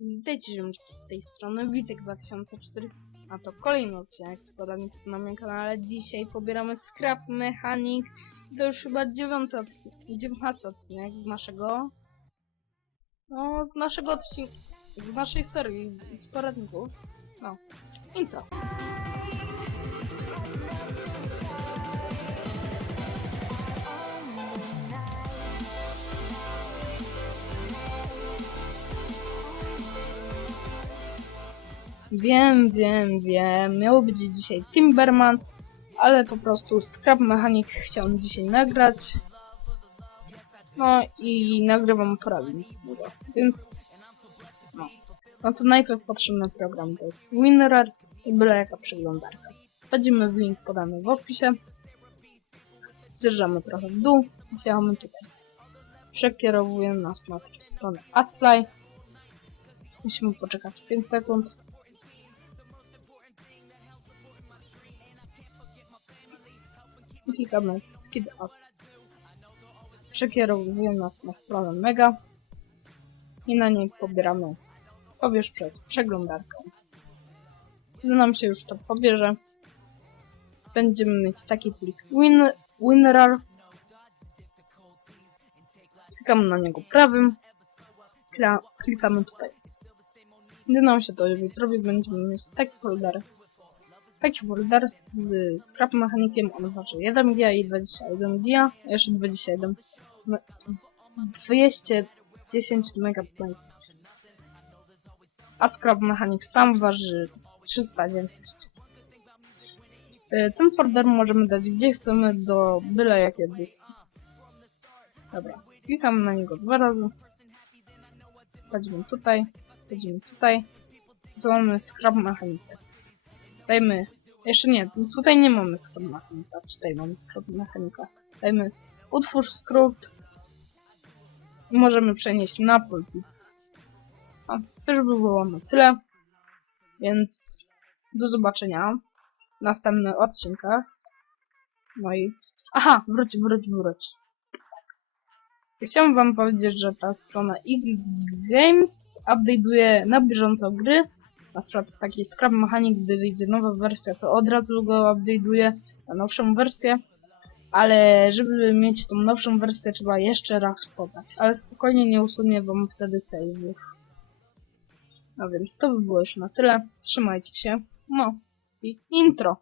Witajcie ziomeczki z tej strony, Witek 2004 a to kolejny odcinek z poradników na moim kanale. Dzisiaj pobieramy Scrap Mechanic. To już chyba dziewiąty odcinek, dziewiętnasty odcinek z naszego no, z naszego odcinka, z naszej serii z poradników. No, intro. Wiem, wiem, wiem. Miało być dzisiaj Timberman, ale po prostu Scrap Mechanic chciał dzisiaj nagrać. No i nagrywam niego, więc no. No to najpierw potrzebny program to jest WinRAR i byle jaka przeglądarka. Wchodzimy w link podany w opisie. Zjeżdżamy trochę w dół działamy tutaj. Przekierowuje nas na stronę AdFly. Musimy poczekać 5 sekund. Klikamy Skid Up. Przekierowuje nas na stronę Mega i na niej pobieramy pobierz przez przeglądarkę. Gdy nam się już to pobierze, będziemy mieć taki plik win, WinRAR. Klikamy na niego prawym, klikamy tutaj. Gdy nam się to już zrobi, będziemy mieć taki folder taki folder z scrap mechanikiem, on waży 1 giga i 21 giga, jeszcze 21, me- 210 megabajtów. A scrap mechanik sam waży 319. Y, Ten folder możemy dać gdzie chcemy do byle jakiego dysku. Dobra, klikamy na niego dwa razy. Wchodzimy tutaj, wchodzimy tutaj. Tu mamy scrap mechanikę. Dajmy. Jeszcze nie, tutaj nie mamy scrap mechanika. Tutaj mamy scrap mechanika. Dajmy utwórz skrót. Możemy przenieść na pulpit. A, to już by było na tyle. Więc do zobaczenia w następnych odcinkach. No i. Aha, wróć, wróć, wróć. Chciałbym wam powiedzieć, że ta strona IG Games update'uje na bieżąco gry na przykład taki Scrap Mechanic, gdy wyjdzie nowa wersja, to od razu go update'uje na nowszą wersję, ale żeby mieć tą nowszą wersję, trzeba jeszcze raz podać, ale spokojnie nie usunie wam wtedy save'ów. No więc to by było już na tyle, trzymajcie się, no i intro.